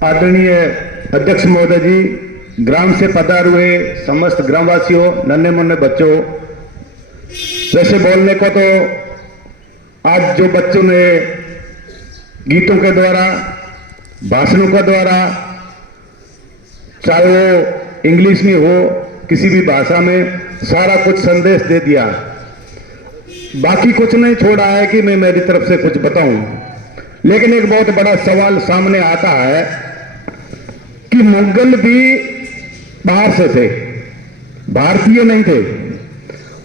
आदरणीय अध्यक्ष महोदय जी, ग्राम से पधार हुए समस्त ग्रामवासियों, नन्हे मुन्ने बच्चों, वैसे बोलने को तो आज जो बच्चों ने गीतों के द्वारा, भाषणों के द्वारा, चाहे वो इंग्लिश में हो, किसी भी भाषा में, सारा कुछ संदेश दे दिया। बाकी कुछ नहीं छोड़ा है कि मैं मेरी तरफ से कुछ बताऊं। लेकिन एक बहुत बड़ा सवाल सामने आता है कि मुगल भी बाहर से थे, भारतीय नहीं थे।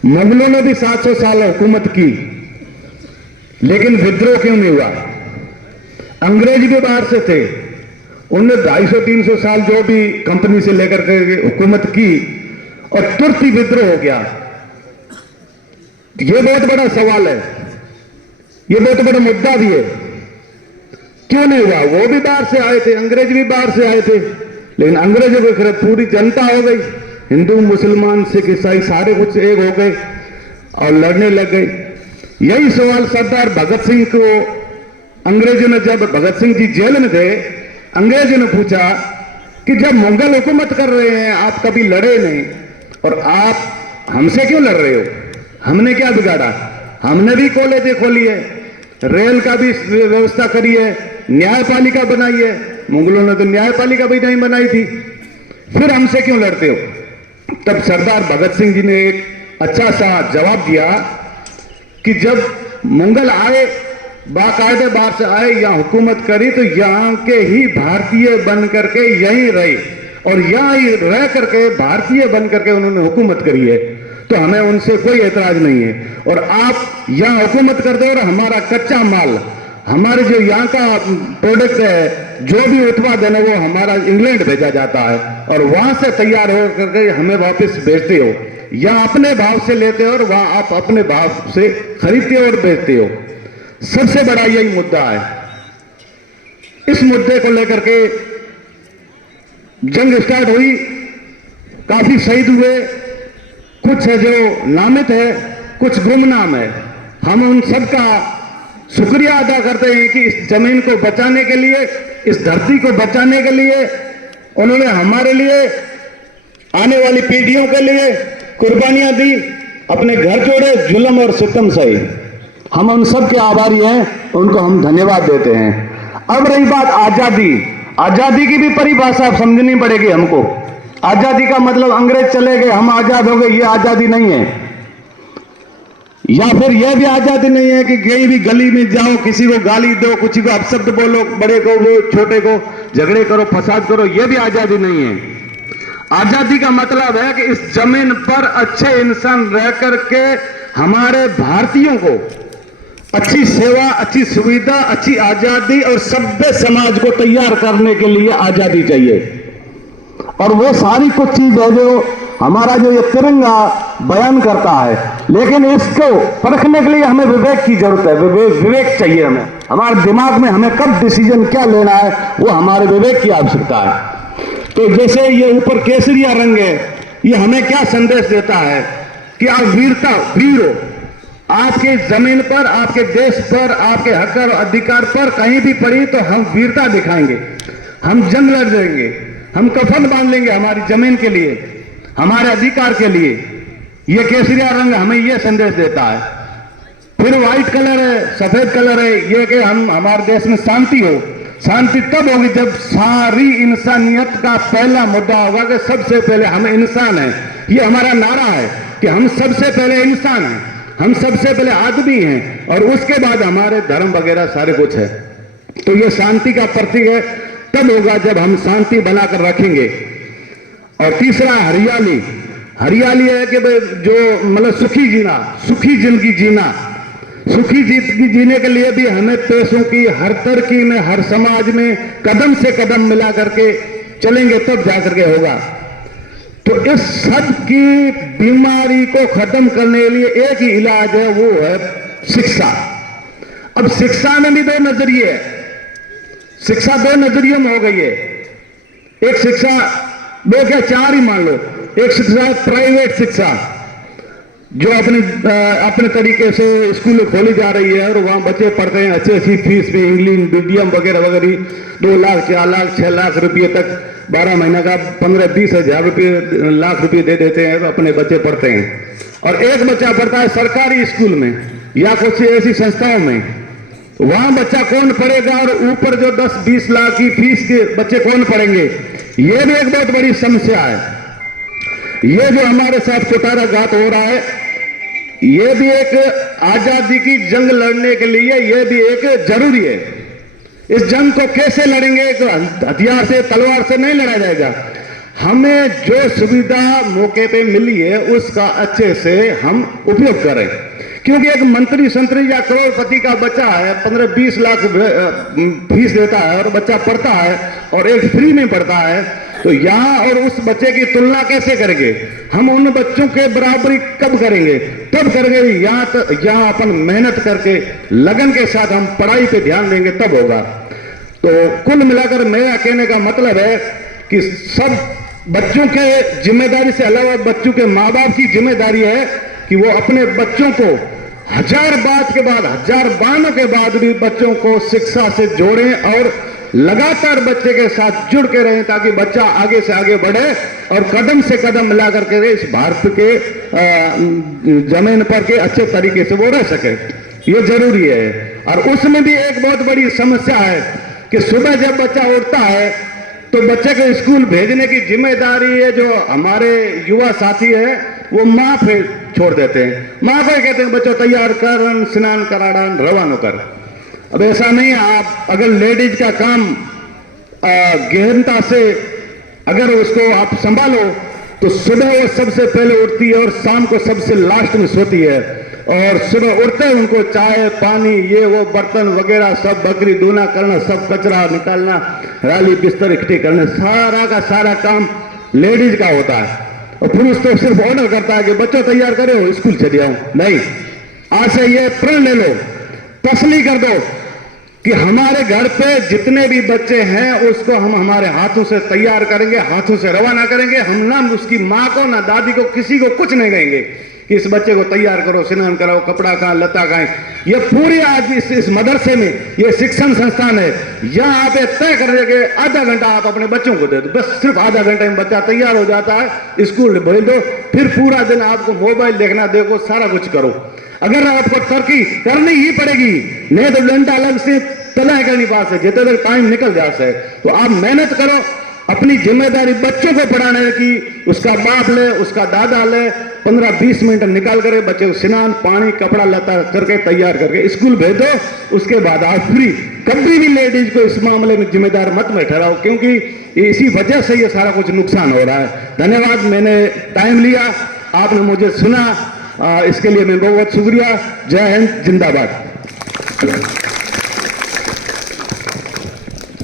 मुगलों ने भी 700 साल हुकूमत की, लेकिन विद्रोह क्यों नहीं हुआ? अंग्रेज भी बाहर से थे, उन्होंने 250-300 साल जो भी कंपनी से लेकर के हुकूमत की और तुरंत ही विद्रोह हो गया। ये बहुत बड़ा सवाल है, ये बहुत बड़ा मुद्दा भी है। क्यों नहीं हुआ? वो भी बाहर से आए थे, अंग्रेज भी बाहर से आए थे, लेकिन अंग्रेजों के खिलाफ पूरी जनता हो गई, हिंदू मुसलमान सिख ईसाई सारे कुछ एक हो गए और लड़ने लग गए। यही सवाल सरदार भगत सिंह को अंग्रेजों ने, जब भगत सिंह जी जेल में थे, अंग्रेजों ने पूछा कि जब मुगल हुकूमत कर रहे हैं, आप कभी लड़े नहीं और आप हमसे क्यों लड़ रहे हो? हमने क्या बिगाड़ा? हमने भी कॉलेजें खोली है, रेल का भी व्यवस्था करी है, न्यायपालिका बनाई है। मुगलों ने तो न्यायपालिका भी नहीं बनाई थी, फिर हमसे क्यों लड़ते हो? तब सरदार भगत सिंह जी ने एक अच्छा सा जवाब दिया कि जब मुगल आए, बाकायदे बाहर से आए, यहाँ हुकूमत करी, तो यहाँ के ही भारतीय बन करके यहीं रहे और यहाँ ही रह करके भारतीय बन करके उन्होंने हुकूमत करी है, तो हमें उनसे कोई एतराज नहीं है। और आप यहाँ हुकूमत कर दो और हमारा कच्चा माल, हमारे जो यहाँ का प्रोडक्ट है, जो भी उत्पादन है, वो हमारा इंग्लैंड भेजा जाता है और वहां से तैयार हो करके हमें वापस भेजते हो। यहाँ अपने भाव से लेते हो और वहां आप अपने भाव से खरीदते हो और बेचते हो। सबसे बड़ा यही मुद्दा है। इस मुद्दे को लेकर के जंग स्टार्ट हुई, काफी शहीद हुए, कुछ है जो नामित है, कुछ गुमनाम है। हम उन सबका शुक्रिया अदा करते हैं कि इस जमीन को बचाने के लिए, इस धरती को बचाने के लिए उन्होंने हमारे लिए, आने वाली पीढ़ियों के लिए कुर्बानियां दी, अपने घर जोड़े, जुल्म और सितम सही। हम उन सब के आभारी हैं, उनको हम धन्यवाद देते हैं। अब रही बात आजादी, आजादी की भी परिभाषा समझनी पड़ेगी हमको। आजादी का मतलब अंग्रेज चले गए, हम आजाद हो गए, ये आजादी नहीं है। या फिर यह भी आजादी नहीं है कि कहीं भी गली में जाओ, किसी को गाली दो, किसी को अपशब्द बोलो, बड़े को, वो छोटे को, झगड़े करो, फसाद करो, यह भी आजादी नहीं है। आजादी का मतलब है कि इस जमीन पर अच्छे इंसान रह करके हमारे भारतीयों को अच्छी सेवा, अच्छी सुविधा, अच्छी आजादी और सभ्य समाज को तैयार करने के लिए आजादी चाहिए। और वो सारी कुछ चीज है जो हमारा जो ये तिरंगा बयान करता है। लेकिन इसको परखने के लिए हमें विवेक की जरूरत है, विवेक चाहिए हमें। हमारे दिमाग में हमें कब डिसीजन क्या लेना है, वो हमारे विवेक की आवश्यकता है। तो जैसे ये ऊपर केसरिया रंग है, ये हमें क्या संदेश देता है कि आप वीरता, वीर हो। आपके जमीन पर, आपके देश पर, आपके हक और अधिकार पर कहीं भी पड़ी तो हम वीरता दिखाएंगे, हम जंग लड़ देंगे, हम कफन बांध लेंगे हमारी जमीन के लिए, हमारे अधिकार के लिए। ये केसरिया रंग हमें ये संदेश देता है। फिर व्हाइट कलर है, सफेद कलर है, ये कि हम, हमारे देश में शांति हो। शांति तब होगी जब सारी इंसानियत का पहला मुद्दा होगा कि सबसे पहले हम इंसान हैं। ये हमारा नारा है कि हम सबसे पहले इंसान हैं, हम सबसे पहले आदमी हैं और उसके बाद हमारे धर्म वगैरह सारे कुछ है। तो ये शांति का प्रतीक है, तब होगा जब हम शांति बनाकर रखेंगे। और तीसरा हरियाली, हरियाली है कि जो मतलब सुखी जीना, सुखी जिंदगी जीना। सुखी जिंदगी जीने के लिए भी हमें पैसों की हर तरक्की में, हर समाज में कदम से कदम मिला करके चलेंगे, तब जाकर के होगा। तो इस सब की बीमारी को खत्म करने के लिए एक ही इलाज है, वो है शिक्षा। अब शिक्षा में भी दो नजरिए है, शिक्षा दो नजरियों में हो गई है। एक शिक्षा, दो क्या चार ही मान लो। एक शिक्षा प्राइवेट शिक्षा, जो अपने तरीके से स्कूल खोली जा रही है और वहां बच्चे पढ़ते हैं अच्छी अच्छी फीस में, इंग्लिश मीडियम वगैरह वगैरह। 2 लाख 4 लाख 6 लाख रुपये तक 12 महीने का 15-20 हजार रुपये लाख रुपये दे देते हैं, अपने बच्चे पढ़ते हैं। और एक बच्चा पढ़ता है सरकारी स्कूल में या कुछ ऐसी संस्थाओं में, वहां बच्चा कौन पढ़ेगा? और ऊपर जो 10-20 लाख की फीस के बच्चे कौन पढ़ेंगे? ये भी एक बहुत बड़ी समस्या है। ये जो हमारे साथ कुठाराघात हो रहा है, ये भी एक आजादी की जंग लड़ने के लिए ये भी एक जरूरी है। इस जंग को कैसे लड़ेंगे? तो हथियार से, तलवार से नहीं लड़ा जाएगा। हमें जो सुविधा मौके पे मिली है उसका अच्छे से हम उपयोग करें, क्योंकि एक मंत्री संतरी या करोड़पति का बच्चा है, 15-20 लाख फीस देता है और बच्चा पढ़ता है और एक फ्री में पढ़ता है, तो यहाँ और उस बच्चे की तुलना कैसे करेंगे? हम उन बच्चों के बराबरी कब करेंगे? तब करेंगे यहाँ अपन मेहनत करके लगन के साथ हम पढ़ाई पे ध्यान देंगे, तब होगा। तो कुल मिलाकर मेरा कहने का मतलब है कि सब बच्चों के जिम्मेदारी से अलावा बच्चों के माँ बाप की जिम्मेदारी है कि वो अपने बच्चों को हजार बात के बाद, हजार बहानों के बाद भी बच्चों को शिक्षा से जोड़ें और लगातार बच्चे के साथ जुड़ के रहें, ताकि बच्चा आगे से आगे बढ़े और कदम से कदम मिला करके इस भारत के जमीन पर के अच्छे तरीके से वो रह सके। ये जरूरी है। और उसमें भी एक बहुत बड़ी समस्या है कि सुबह जब बच्चा उठता है तो बच्चे को स्कूल भेजने की जिम्मेदारी है जो हमारे युवा साथी है वो माँ पे छोड़ देते हैं। माँ को कहते हैं बच्चों तैयार कर, स्नान कराड़न, रवाना कर। अब ऐसा नहीं है। आप अगर लेडीज का काम गहनता से अगर उसको आप संभालो तो सुबह वो सबसे पहले उठती है और शाम को सबसे लास्ट में सोती है। और सुबह उठते उनको चाय पानी ये वो बर्तन वगैरह सब बकरी दूना करना, सब कचरा निकालना, राली बिस्तर इकट्ठी करना, सारा का सारा काम लेडीज का होता है। और पुरुष तो सिर्फ ऑर्डर करता है कि बच्चों तैयार करो स्कूल चले आओ। नहीं, आज से ये प्रण ले लो, तसली कर दो कि हमारे घर पे जितने भी बच्चे हैं उसको हम हमारे हाथों से तैयार करेंगे, हाथों से रवाना करेंगे। हम ना उसकी माँ को ना दादी को किसी को कुछ नहीं कहेंगे कि इस बच्चे को तैयार करो, स्नान कराओ, कपड़ा कहाँ, लता कहाँ। ये पूरी आज इस मदरसे में ये शिक्षण संस्थान है, यहाँ आप तय कर देंगे आधा घंटा आप अपने बच्चों को दे दो, बस सिर्फ आधा घंटे में बच्चा तैयार हो जाता है, स्कूल भेज दो। फिर पूरा दिन आपको मोबाइल देखना, देखो, सारा कुछ करो। अगर आपको तरक्की करनी ही पड़ेगी, नहीं तो डंडा अलग से तला करनी पास है, जितने तक टाइम निकल जाता है। तो आप मेहनत करो, अपनी जिम्मेदारी बच्चों को पढ़ाने की, उसका बाप ले, उसका दादा ले, 15-20 मिनट निकाल कर बच्चे को स्नान पानी कपड़ा लता करके तैयार करके स्कूल भेज दो। उसके बाद आप फ्री। कभी भी लेडीज को इस मामले में जिम्मेदार मत में ठहराओ, क्योंकि इसी वजह से ये सारा कुछ नुकसान हो रहा है। धन्यवाद, मैंने टाइम लिया, आपने मुझे सुना, इसके लिए मैं बहुत शुक्रिया। जय हिंद, जिंदाबाद।